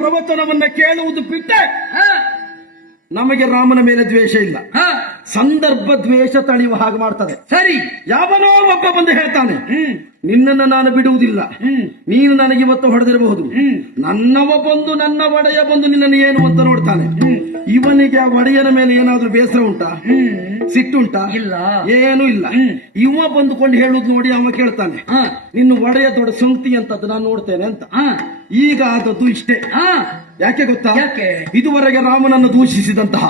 ಪ್ರವಚನವನ್ನ ಕೇಳುವುದು ಬಿಟ್ಟೆ ನಮಗೆ ರಾಮನ ಮೇಲೆ ದ್ವೇಷ ಇಲ್ಲ. ಸಂದರ್ಭ ದ್ವೇಷ ತಳೆಯುವ ಹಾಗೆ ಮಾಡ್ತದೆ. ಸರಿ, ಯಾವನೋ ಒಬ್ಬ ಬಂದು ಹೇಳ್ತಾನೆ, ನಿನ್ನನ್ನು ನಾನು ಬಿಡುವುದಿಲ್ಲ, ನೀನು ನನಗೆ ಇವತ್ತು ಹೊಡೆದಿರಬಹುದು, ನನ್ನವ ಬಂದು ನನ್ನ ಒಡೆಯ ಬಂದು ನಿನ್ನನ್ನು ಏನು ಅಂತ ನೋಡ್ತಾನೆ. ಇವನಿಗೆ ಆ ಒಡೆಯನ ಮೇಲೆ ಏನಾದ್ರೂ ಬೇಸರ ಉಂಟಾ, ಸಿಟ್ಟುಂಟಾ? ಇಲ್ಲ, ಏನೂ ಇಲ್ಲ. ಇವ ಬಂದುಕೊಂಡು ಹೇಳುದು ನೋಡಿ ಅವ ಕೇಳ್ತಾನೆ, ನಿನ್ನ ಒಡೆಯ ದೊಡ್ಡ ಸಂಗತಿ ಅಂತದ್ದು ನಾನು ನೋಡ್ತೇನೆ ಅಂತ. ಈಗ ಆದದ್ದು ಇಷ್ಟೇ. ಯಾಕೆ ಗೊತ್ತಾ? ಇದುವರೆಗೆ ರಾಮನನ್ನು ದೂಷಿಸಿದಂತಹ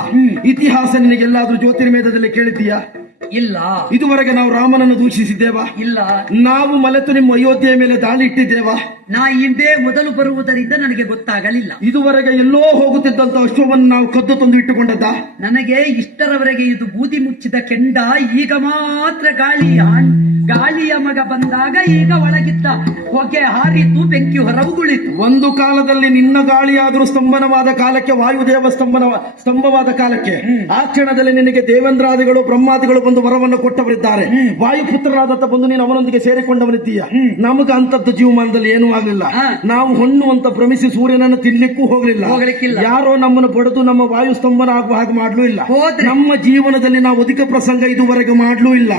ಇತಿಹಾಸ ನಿನಗೆಲ್ಲಾದ್ರೂ ಜ್ಯೋತಿರ್ವೇದದಲ್ಲಿ ಕೇಳಿದ್ದೀಯಾ? ಇಲ್ಲ. ಇದುವರೆಗೆ ನಾವು ರಾಮನನ್ನು ದೂಷಿಸಿದ್ದೇವಾ? ಇಲ್ಲ. ನಾವು ಮಲೆತು ನಿಮ್ಮ ಅಯೋಧ್ಯೆಯ ಮೇಲೆ ದಾಳಿ ಇಟ್ಟಿದ್ದೇವಾ? ನಾ ಹಿಂದೆ ಮೊದಲು ಬರುವುದರಿಂದ ನನಗೆ ಗೊತ್ತಾಗಲಿಲ್ಲ. ಇದುವರೆಗೆ ಎಲ್ಲೋ ಹೋಗುತ್ತಿದ್ದಂತ ಅಶ್ವವನ್ನು ನಾವು ಕದ್ದು ತಂದು ಇಟ್ಟುಕೊಂಡದ್ದ? ನನಗೆ ಇಷ್ಟರವರೆಗೆ ಇದು ಬೂದಿ ಮುಚ್ಚಿದ ಕೆಂಡ, ಈಗ ಮಾತ್ರ ಗಾಳಿಯ ಮಗ ಬಂದಾಗ ಈಗ ಒಳಗಿದ್ದ ಹೊಗೆ ಹಾರಿತು, ಬೆಂಕಿ ಹೊರಗುಳಿತು. ಒಂದು ಕಾಲದಲ್ಲಿ ನಿನ್ನ ಗಾಳಿಯಾದರೂ ಸ್ತಂಭನವಾದ ಕಾಲಕ್ಕೆ, ವಾಯುದೇವ ಸ್ತಂಭವಾದ ಕಾಲಕ್ಕೆ, ಆ ಕ್ಷಣದಲ್ಲಿ ನಿನಗೆ ದೇವೇಂದ್ರಾದಿಗಳು ಬ್ರಹ್ಮಾದಿಗಳು ಬಂದು ವರವನ್ನು ಕೊಟ್ಟವರಿದ್ದಾರೆ. ವಾಯುಪುತ್ರರಾದಂತ ಬಂದು ನೀನು ಅವನೊಂದಿಗೆ ಸೇರಿಕೊಂಡವರಿದ್ದೀಯ. ನಮಗೆ ಅಂತದ್ದು ಜೀವಮಾನದಲ್ಲಿ ಏನೂ ಆಗಲಿಲ್ಲ. ನಾವು ಹೊಣ್ಣು ಅಂತ ಭ್ರಮಿಸಿ ಸೂರ್ಯನನ್ನು ತಿನ್ಲಿಕ್ಕೂ ಹೋಗ್ಲಿಕ್ಕಿಲ್ಲ. ಯಾರೋ ನಮ್ಮನ್ನು ಬಡಿದು ನಮ್ಮ ವಾಯು ಸ್ತಂಭನ ಆಗುವ ಹಾಗೆ ಮಾಡ್ಲೂ ಇಲ್ಲ. ನಮ್ಮ ಜೀವನದಲ್ಲಿ ನಾವು ಅಧಿಕ ಪ್ರಸಂಗ ಇದುವರೆಗೆ ಮಾಡ್ಲೂ ಇಲ್ಲ.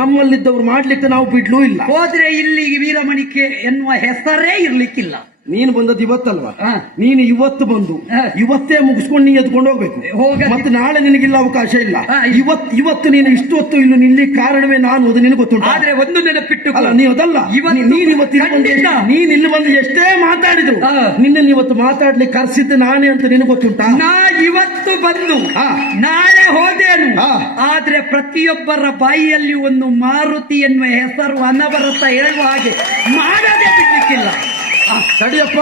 ನಮ್ಮಲ್ಲಿದ್ದವರು ಮಾಡ್ಲಿಕ್ಕೆ ನಾವು ಬಿಡ್ಲೂ ಇಲ್ಲ. ಹೋದ್ರೆ ಇಲ್ಲಿ ವೀರಮಣಿಕೆ ಎನ್ನುವ ಹೆಸರೇ ಇರ್ಲಿಕ್ಕಿಲ್ಲ. ನೀನು ಬಂದದ್ದು ಇವತ್ತಲ್ವಾ? ನೀನು ಇವತ್ತು ಬಂದು ಇವತ್ತೇ ಮುಗಿಸ್ಕೊಂಡು ನೀ ಎದ್ಕೊಂಡು ಹೋಗ್ಬೇಕು. ಮತ್ತೆ ನಾಳೆ ನಿನಗಿಲ್ಲ ಅವಕಾಶ ಇಲ್ಲ. ಇವತ್ತು ನೀನು ಇಷ್ಟು ಹೊತ್ತು ಇಲ್ಲಿ ನಿಲ್ಲಿ ಕಾರಣವೇ ನಾನು, ಅದು ನಿನಗೆ ಗೊತ್ತುಂಟು. ಆದ್ರೆ ಒಂದು ನೆನಪಿಟ್ಟು ಅಲ್ಲ, ನೀವು ಅದಲ್ಲ, ನೀನ್ ಇಲ್ಲಿ ಬಂದು ಎಷ್ಟೇ ಮಾತಾಡಿದ್ರು ನಿನ್ನ ಇವತ್ತು ಮಾತಾಡ್ಲಿಕ್ಕೆ ಕರ್ಸಿದ್ದು ನಾನೇ ಅಂತ ನಿನಗೆ ಗೊತ್ತುಂಟಾ? ನಾ ಇವತ್ತು ಬಂದು ನಾಳೆ ಹೋದೇನು, ಆದ್ರೆ ಪ್ರತಿಯೊಬ್ಬರ ಬಾಯಿಯಲ್ಲಿ ಒಂದು ಮಾರುತಿ ಎನ್ನುವ ಹೆಸರು ಅನವರತ ಹೇಳುವ ಹಾಗೆ ಮಾಡದೆ ಬಿಡ್ಲಿಕ್ಕಿಲ್ಲ. ತಡಿಯಪ್ಪ,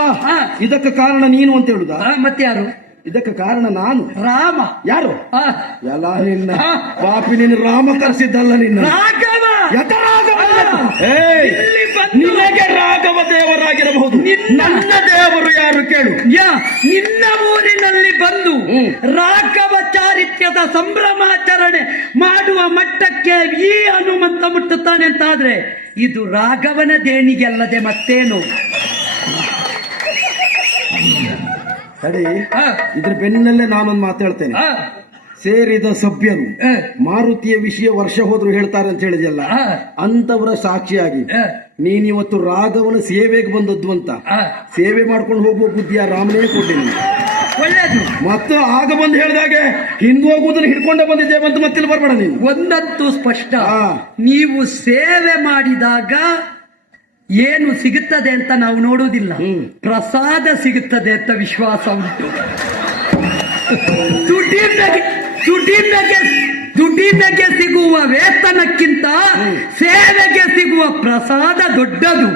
ಇದಕ್ಕೆ ಕಾರಣ ನೀನು ಅಂತ ಹೇಳುದಾ? ಮತ್ತೆ ಯಾರು? ಇದಕ್ಕೆ ಕಾರಣ ನಾನು, ರಾಮ. ಯಾರು? ಎಲ್ಲ ನಿನ್ನ ಪಾಪಿ, ನಿನ್ನ ರಾಮ ಕರೆಸಿದ್ದಲ್ಲ, ನಿನ್ನ ನಿನಗೆ ರಾಘವ ದೇವರಾಗಿರಬಹುದು. ನನ್ನ ದೇವರು ಯಾರು ಕೇಳು? ನಿನ್ನ ಊರಿನಲ್ಲಿ ಬಂದು ರಾಘವ ಚಾರಿತ್ರ್ಯದ ಸಂಭ್ರಮಾಚರಣೆ ಮಾಡುವ ಮಟ್ಟಕ್ಕೆ ಈ ಹನುಮಂತ ಮುಟ್ಟುತ್ತಾನೆ ಅಂತಾದ್ರೆ ಇದು ರಾಘವನ ದೇಣಿಗೆ ಅಲ್ಲದೆ ಮತ್ತೇನು? ಸರಿ, ಇದ್ರ ಬೆನ್ನಲ್ಲೇ ನಾನೊಂದು ಮಾತಾಡ್ತೇನೆ. ಸೇರಿದ ಸಭ್ಯರು ಮಾರುತಿಯ ವಿಷಯ ವರ್ಷ ಹೋದ್ರು ಹೇಳ್ತಾರೆ ಅಂತ ಹೇಳಿದೆಯಲ್ಲ, ಅಂತವರ ಸಾಕ್ಷಿಯಾಗಿ ನೀನಿವತ್ತು ರಾಘವನ ಸೇವೆಗೆ ಬಂದದ್ದು ಅಂತ ಸೇವೆ ಮಾಡ್ಕೊಂಡು ಹೋಗುವ ಬುದ್ಧಿಯ ರಾಮನೇ ಕೊಟ್ಟಿನಿ. ಒಳ್ಳೇದು. ಮತ್ತು ಆಗ ಬಂದು ಹೇಳಿದಾಗೆ ಹಿಂದೂ ಹೋಗುವುದನ್ನು ಹಿಡ್ಕೊಂಡೇ ಬಂದಿದ್ದೇವೆ ಅಂತ ಮತ್ತಿಲ್ಲಿ ಬರ್ಬೇಡ ನೀನು. ಒಂದಂತೂ ಸ್ಪಷ್ಟ, ನೀವು ಸೇವೆ ಮಾಡಿದಾಗ ಏನು ಸಿಗುತ್ತದೆ ಅಂತ ನಾವು ನೋಡುವುದಿಲ್ಲ, ಪ್ರಸಾದ ಸಿಗುತ್ತದೆ ಅಂತ ವಿಶ್ವಾಸ ಉಂಟು. ದುಡಿಮೆಗೆ ಸಿಗುವ ವೇತನಕ್ಕಿಂತ ಸೇವೆಗೆ ಸಿಗುವ ಪ್ರಸಾದ ದೊಡ್ಡದು.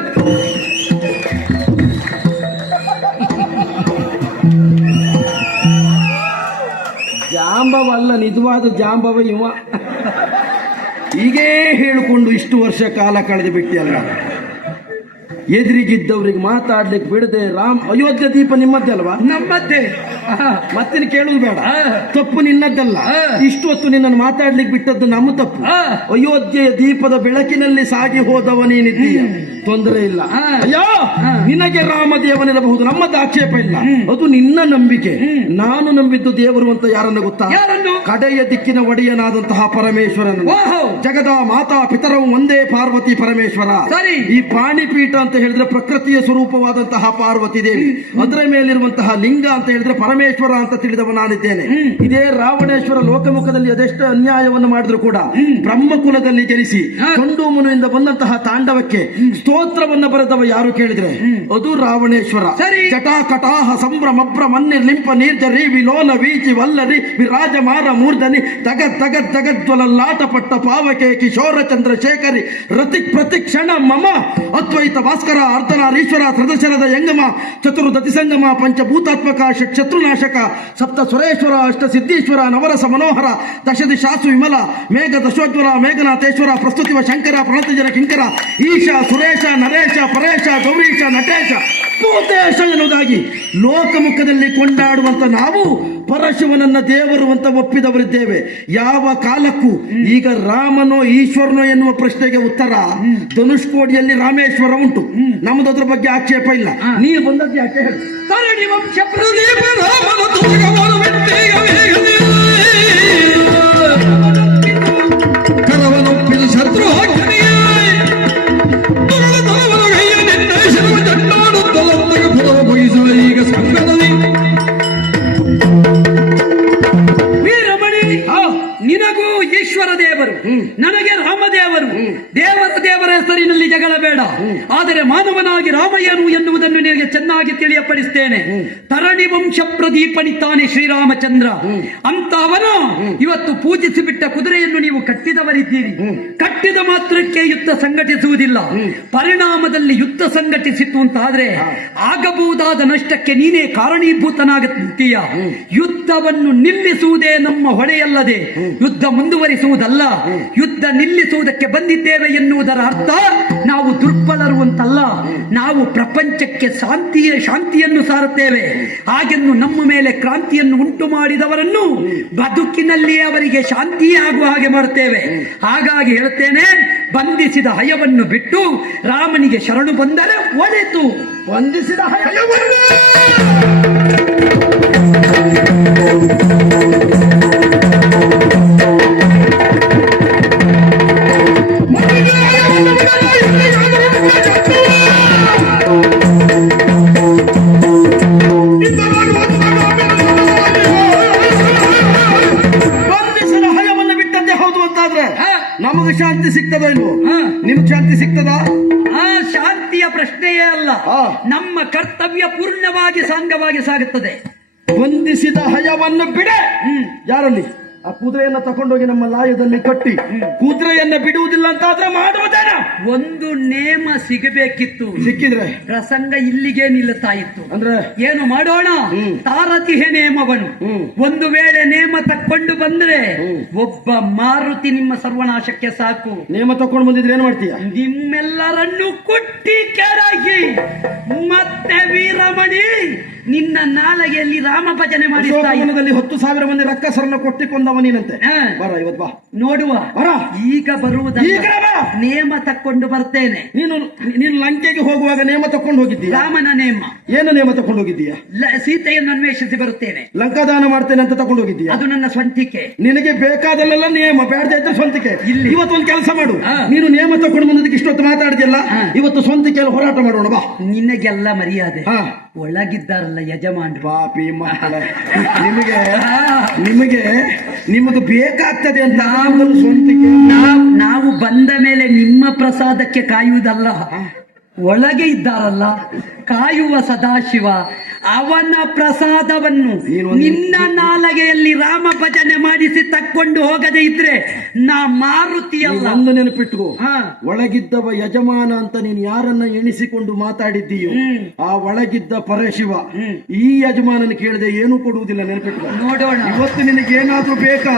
ಜಾಂಬವಲ್ಲ, ನಿಜವಾದ ಜಾಂಬವ ಇವ. ಹೀಗೇ ಹೇಳಿಕೊಂಡು ಇಷ್ಟು ವರ್ಷ ಕಾಲ ಕಳೆದು ಬಿಟ್ಟಿಯಲ್ಲ. ಎದುರಿಗಿದ್ದವ್ರಿಗೆ ಮಾತಾಡ್ಲಿಕ್ಕೆ ಬಿಡದೆ ಅಯೋಧ್ಯೆ ದೀಪ ನಿಮ್ಮದ್ದೇ ಅಲ್ವಾ? ನಮ್ಮದ್ದೇ. ಮತ್ತಿನ ಕೇಳುದು ಬೇಡ, ತಪ್ಪು ನಿನ್ನದ್ದಲ್ಲ. ಇಷ್ಟು ಹೊತ್ತು ನಿನ್ನನ್ನು ಮಾತಾಡ್ಲಿಕ್ಕೆ ಬಿಟ್ಟದ್ದು ನಮ್ಮ ತಪ್ಪು. ಅಯೋಧ್ಯೆಯ ದೀಪದ ಬೆಳಕಿನಲ್ಲಿ ಸಾಗಿ ಹೋದವ ನೀನಿದ್ದೀಯ, ತೊಂದರೆ ಇಲ್ಲ. ಅಯ್ಯೋ, ನಿನಗೆ ರಾಮದೇವನಿರಬಹುದು, ನಮ್ಮದು ಆಕ್ಷೇಪ ಇಲ್ಲ, ಅದು ನಿನ್ನ ನಂಬಿಕೆ. ನಾನು ನಂಬಿದ್ದು ದೇವರು ಅಂತ ಯಾರನ್ನು ಗೊತ್ತಾ? ಕಡೆಯ ದಿಕ್ಕಿನ ಒಡೆಯನಾದಂತಹ ಪರಮೇಶ್ವರನ. ಜಗದ ಮಾತಾ ಪಿತರವು ಒಂದೇ ಪಾರ್ವತಿ ಪರಮೇಶ್ವರ. ಈ ಪಾಣಿಪೀಠ ಅಂತ ಹೇಳಿದ್ರೆ ಪ್ರಕೃತಿಯ ಸ್ವರೂಪವಾದಂತಹ ಪಾರ್ವತಿ ದೇವಿ, ಅದರ ಮೇಲಿರುವಂತಹ ಲಿಂಗ ಅಂತ ಹೇಳಿದ್ರೆ ಪರಮೇಶ್ವರ ಅಂತ ತಿಳಿದವ ನಾನಿದ್ದೇನೆ. ಇದೇ ರಾವಣೇಶ್ವರ ಲೋಕಮುಖದಲ್ಲಿ ಅದೆಷ್ಟು ಅನ್ಯಾಯವನ್ನು ಮಾಡಿದ್ರು ಕೂಡ ಬ್ರಹ್ಮಕುಲದಲ್ಲಿ ಜನಿಸಿ ಕಂಡೂಮುನಿಂದ ಬಂದಂತಹ ತಾಂಡವಕ್ಕೆ ಸ್ತೋತ್ರವನ್ನು ಬರೆದವ ಯಾರು ಕೇಳಿದ್ರೆ ಅದು ರಾವಣೇಶ್ವರ. ಜಟಾಕಟಾಹ ಸಂಭ್ರಮಭ್ರ ಮನ್ನಿರ್ಲಿಂಪ ನೀರ್ಜರಿ ವಿಲೋಲ ವೀಚಿ ವಲ್ಲರಿ ವಿರಾಜಮಾರ ಮೂರ್ಧನಿ ತಗಜ್ವಲಲ್ಲಾಟ ಪಟ್ಟ ಪಾವಕೆ ಕಿಶೋರ ಚಂದ್ರಶೇಖರಿ ರತಿ ಪ್ರತಿಕ್ಷಣ ಮಮ ಅದ್ವೈತ ಭಾಸ್ಕರ ಅರ್ಧನಾರೀಶ್ವರ ಸದಶರದ ಯಂಗಮ ಚತುರ್ದತಿ ಸಂಗಮ ಪಂಚಭೂತಾತ್ಮಕ ಷಟ್ಶತ್ರುನ ವಿನಾಶಕ ಸಪ್ತ ಸುರೇಶ್ವರ ಅಷ್ಟ ಸಿದ್ದೇಶ್ವರ ನವರಸ ಮನೋಹರ ದಶದಿಶಾಸು ವಿಮಲ ಮೇಘ ದಶೋಜ್ವಲ ಮೇಘನಾಥೇಶ್ವರ ಪ್ರಸ್ತುತಿವ ಶಂಕರ ಪ್ರಣತಜನ ಕಿಂಕರ ಈಶ ಸುರೇಶ ನರೇಶ ಪರೇಶ ಗೌರೀಶ ನಟೇಶ ಭೂತೇಶ ಎನ್ನುವುದಾಗಿ ಲೋಕಮುಖದಲ್ಲಿ ಕೊಂಡಾಡುವಂತ ನಾವು ಪರಶಿವನನ್ನ ದೇವರು ಅಂತ ಒಪ್ಪಿದವರಿದ್ದೇವೆ. ಯಾವ ಕಾಲಕ್ಕೂ ಈಗ ರಾಮನೋ ಈಶ್ವರನೋ ಎನ್ನುವ ಪ್ರಶ್ನೆಗೆ ಉತ್ತರ ಧನುಷ್ಕೋಡಿಯಲ್ಲಿ ರಾಮೇಶ್ವರ ಉಂಟು. ನಮ್ದು ಅದ್ರ ಬಗ್ಗೆ ಆಕ್ಷೇಪ ಇಲ್ಲ. ನೀನು ಬಂದದ್ದು ಯಾಕೆ ಹೇಳಿ? ತರಣಿ ವಂಶ ಈಗ ಸಂಘದಲ್ಲಿ ನಿನಗೂ ಈಶ್ವರ ದೇವರು, ನನಗೆ ರಾಮದೇವರು. ದೇವರ ಹೆಸರಿನಲ್ಲಿ ಜಗಳ ಬೇಡ. ಆದರೆ ಮಾನವನಾಗಿ ರಾಮಯ್ಯನು ಎನ್ನುವುದನ್ನು ನಿನಗೆ ಚೆನ್ನಾಗಿ ತಿಳಿಯಪಡಿಸ್ತೇನೆ. ತರಣಿ ವಂಶ ಪ್ರದೀಪನಿತಾನೆ ಶ್ರೀರಾಮಚಂದ್ರ ಅಂತವನು ಇವತ್ತು ಪೂಜಿಸಿ ಬಿಟ್ಟ ಕುದುರೆಯನ್ನು ನೀವು ಕಟ್ಟಿದವರಿದ್ದೀರಿ. ಕಟ್ಟಿದ ಮಾತ್ರಕ್ಕೆ ಯುದ್ಧ ಸಂಘಟಿಸುವುದಿಲ್ಲ. ಪರಿಣಾಮದಲ್ಲಿ ಯುದ್ಧ ಸಂಘಟಿಸಿತ್ತು ಅಂತಾದ್ರೆ ಆಗಬಹುದಾದ ನಷ್ಟಕ್ಕೆ ನೀನೇ ಕಾರಣೀಭೂತನಾಗುತ್ತೀಯ. ಯುದ್ಧವನ್ನು ನಿಲ್ಲಿಸುವುದೇ ನಮ್ಮ ಹೊಣೆಯಲ್ಲದೆ ಯುದ್ಧ ಮುಂದುವರಿಸುವುದಲ್ಲ. ಯುದ್ಧ ನಿಲ್ಲಿಸುವುದಕ್ಕೆ ಬಂದಿದ್ದೇವೆ ಎನ್ನುವುದರ ಅರ್ಥ ನಾವು ದುರ್ಬಲರು ಅಂತಲ್ಲ. ನಾವು ಪ್ರಪಂಚಕ್ಕೆ ಶಾಂತಿಯನ್ನು ಸಾರುತ್ತೇವೆ. ಹಾಗೆಂದು ನಮ್ಮ ಮೇಲೆ ಕ್ರಾಂತಿಯನ್ನು ಉಂಟು ಮಾಡಿದವರನ್ನು ಬದುಕಿನಲ್ಲಿ ಅವರಿಗೆ ಶಾಂತಿಯೇ ಆಗುವ ಹಾಗೆ ಮಾಡುತ್ತೇವೆ. ಹಾಗಾಗಿ ಹೇಳುತ್ತೇನೆ, ಬಂಧಿಸಿದ ಹಯವನ್ನು ಬಿಟ್ಟು ರಾಮನಿಗೆ ಶರಣು ಬಂದರೆ ಒಳಿತು. ಬಂಧಿಸಿದ ಹಯವನ್ನು ಬಿಟ್ಟದ್ದೇ ಹೌದು ಅಂತಾದ್ರೆ ನಮಗೆ ಶಾಂತಿ ಸಿಗ್ತದೋ ಇಲ್ವೋ? ನಿಮ್ಗೆ ಶಾಂತಿ ಸಿಗ್ತದಾ? ಶಾಂತಿಯ ಪ್ರಶ್ನೆಯೇ ಅಲ್ಲ. ನಮ್ಮ ಕರ್ತವ್ಯ ಪೂರ್ಣವಾಗಿ ಸಾಂಗವಾಗಿ ಸಾಗುತ್ತದೆ. ಬಂಧಿಸಿದ ಹಯವನ್ನು ಬಿಡೆ. ಯಾರಲ್ಲಿ? ಆ ಕುದುರೆಯನ್ನ ತಕೊಂಡೋಗಿ ನಮ್ಮ ಲಾಯದಲ್ಲಿ ಕಟ್ಟಿ ಕುದುರೆಯನ್ನ ಬಿಡುವುದಿಲ್ಲ ಅಂತಾದ್ರೆ ಮಾಡುವುದೇನ? ಒಂದು ನೇಮ ಸಿಗಬೇಕಿತ್ತು. ಸಿಕ್ಕಿದ್ರೆ ಪ್ರಸಂಗ ಇಲ್ಲಿಗೆ ನಿಲ್ಲುತ್ತಾ ಇತ್ತು. ಅಂದ್ರೆ ಏನು ಮಾಡೋಣ? ತಾರತಿಹೆ ನೇಮವನು ಒಂದು ವೇಳೆ ನೇಮ ತಕ್ಕೊಂಡು ಬಂದ್ರೆ ಒಬ್ಬ ಮಾರುತಿ ನಿಮ್ಮ ಸರ್ವನಾಶಕ್ಕೆ ಸಾಕು. ನೇಮ ತಕೊಂಡು ಬಂದಿದ್ರೆ ಏನ್ ಮಾಡ್ತೀಯ? ನಿಮ್ಮೆಲ್ಲರನ್ನು ಕುಟ್ಟಿ ಕೆರಗಿ ಮತ್ತೆ ವೀರಮಣಿ ನಿನ್ನ ನಾಲಗೆಯಲ್ಲಿ ರಾಮ ಭಜನೆ ಮಾಡಿಸ್ತಾ 10,000 ಮಂದಿ ರಕ್ಕಸರನ್ನ ಕೊಟ್ಟಿಕೊಂಡವ ನೀನಂತೆ. ಬರ ಇವತ್ತು ಬಾ ನೋಡುವ. ಈಗ ಬರುವುದಲ್ಲ, ನೇಮ ತಕ್ಕೊಂಡು ಬರ್ತೇನೆ. ನೀನು ಲಂಕೆಗೆ ಹೋಗುವಾಗ ನೇಮ ತಕೊಂಡು ಹೋಗಿದ್ದೀಯ? ರಾಮನ ನೇಮ. ಏನು ನೇಮ ತಕೊಂಡು ಹೋಗಿದ್ದೀಯ? ಸೀತೆಯನ್ನು ಅನ್ವೇಷಿಸಿ ಬರುತ್ತೇನೆ. ಲಂಕಾದಾನ ಮಾಡ್ತೇನೆ ಅಂತ ತಕೊಂಡು ಹೋಗಿದ್ದೀಯ? ಅದು ನನ್ನ ಸ್ವಂತಿಕೆ. ನಿನಗೆ ಬೇಕಾದಲ್ಲೆಲ್ಲ ನೇಮ, ಬೇಡದೇ ಇದ್ರೆ ಸ್ವಂತಿಕೆ. ಇಲ್ಲಿ ಇವತ್ತೊಂದು ಕೆಲಸ ಮಾಡು. ನೀನು ನೇಮ ತಕೊಂಡು ಬಂದದಕ್ಕೆ ಇಷ್ಟೊತ್ತು ಮಾತಾಡಿದ್ಯಲ್ಲ, ಇವತ್ತು ಸ್ವಂತಿಕೆಯಲ್ಲಿ ಹೋರಾಟ ಮಾಡೋಣ ಬಾ. ನಿನಗೆಲ್ಲ ಮರ್ಯಾದೆ. ಒಳಗಿದ್ದಾರಲ್ಲ ಯಜಮಾನ್ರು, ಪಾಪಿ ಮಕ್ಕಳ, ನಿಮಗೆ ಬೇಕಾಗ್ತದೆ ಅಂತ ಸ್ವಂತಿಕೆ. ನಾವು ಬಂದ ಮೇಲೆ ನಿಮ್ಮ ಪ್ರಸಾದಕ್ಕೆ ಕಾಯುವುದಲ್ಲ, ಒಳಗೆ ಇದ್ದಾರಲ್ಲ ಕಾಯುವ ಸದಾಶಿವ ಅವನ ಪ್ರಸಾದವನ್ನು ನಿನ್ನ ನಾಲಗೆಯಲ್ಲಿ ರಾಮ ಭಜನೆ ಮಾಡಿಸಿ ತಕ್ಕೊಂಡು ಹೋಗದೆ ಇದ್ರೆ ನಾ ಮಾರುತಿಯಲ್ಲ. ಒಂದು ನೆನಪಿಟ್ಟು, ಒಳಗಿದ್ದವ ಯಜಮಾನ ಅಂತ ನೀನು ಯಾರನ್ನ ಎಣಿಸಿಕೊಂಡು ಮಾತಾಡಿದ್ದೀಯೋ ಆ ಒಳಗಿದ್ದ ಪರಶಿವ ಈ ಯಜಮಾನನ ಕೇಳದೆ ಏನು ಕೊಡುವುದಿಲ್ಲ. ನೆನಪಿಟ್ಟು ನೋಡೋಣ. ಇವತ್ತು ನಿನಗೆ ಏನಾದ್ರೂ ಬೇಕಾ,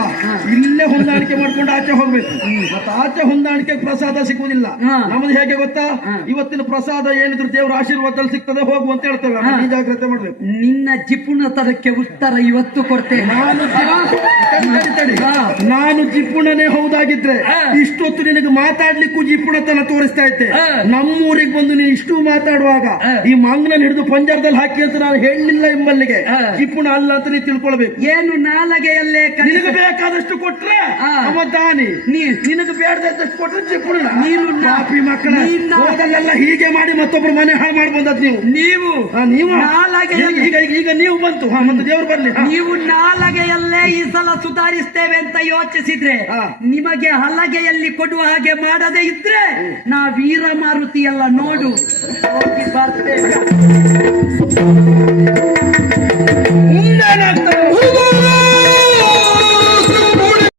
ಇಲ್ಲೇ ಹೊಂದಾಣಿಕೆ ಮಾಡ್ಕೊಂಡು ಆಚೆ ಹೋಗ್ಬೇಕು. ಮತ್ತೆ ಆಚೆ ಹೊಂದಾಣಿಕೆ ಪ್ರಸಾದ ಸಿಗುವುದಿಲ್ಲ. ನಮ್ದು ಹೇಗೆ ಗೊತ್ತಾ? ಇವತ್ತಿನ ಪ್ರಸಾದ ಏನಿದ್ರು ದೇವರ ಆಶೀರ್ವಾದದಲ್ಲಿ ಸಿಗ್ತದೆ, ಹೋಗು ಅಂತ ಹೇಳ್ತೇವೆ. ಈ ಜಾಗ್ರತೆ ಮಾಡ್ಬೇಕು. ನಿನ್ನ ಜಿಪುಣತನಕ್ಕೆ ಉತ್ತರ ಇವತ್ತು ಕೊಡ್ತೇನೆ. ನಾನು ಜಿಪುಣನೇ ಹೌದಾಗಿದ್ರೆ ಇಷ್ಟೊತ್ತು ನಿನಗೆ ಮಾತಾಡ್ಲಿಕ್ಕೂ ಜಿಪುಣತನ ತೋರಿಸ್ತಾ ಇದ್ದೆ. ನಮ್ಮೂರಿಗೆ ಬಂದು ನೀನು ಇಷ್ಟು ಮಾತಾಡುವಾಗ ಈ ಮಂಗನ ಹಿಡಿದು ಪಂಜರದಲ್ಲಿ ಹಾಕಿ ಅಂತ ನಾನು ಹೇಳಲಿಲ್ಲ ಎಂಬಲ್ಲಿಗೆ ಜಿಪುಣ ಅಲ್ಲ ಅಂತ ನೀನು ತಿಳ್ಕೊಳ್ಬೇಕು. ಏನು ನಾಲಗೆಯಲ್ಲೇ ನಿನಗೆ ಬೇಕಾದಷ್ಟು ಕೊಟ್ರೆ ಅವ ದಾನಿ, ನಿನಗೆ ಬೇಡದಷ್ಟು ಕೊಟ್ರೆ ಜಿಪುಣ. ನೀನು ಕಾಪಿ ಮಕ್ಕಳ ಹೋದಲ್ಲೆಲ್ಲ ಹೀಗೆ ಮಾಡಿ ಮತ್ತೊಬ್ರು ಮನೆ ಹಾಳು ಮಾಡಿ ಬಂದದ್ದು ನೀವು ಈಗ ನೀವು ಬಂತು ಮತ್ತೆ ದೇವರು ಬರ್ಲಿ. ನೀವು ನಾಲಗೆಯಲ್ಲೇ ಈ ಸಲ ಸುಧಾರಿಸ್ತೇವೆ ಅಂತ ಯೋಚಿಸಿದ್ರೆ ನಿಮಗೆ ಹಲಗೆಯಲ್ಲಿ ಕೊಡುವ ಹಾಗೆ ಮಾಡದೇ ಇದ್ರೆ ನಾ ವೀರ ಮಾರುತಿಯಲ್ಲ. ನೋಡು, ಹೋಗಿ ಬರ್ತೇವೆ.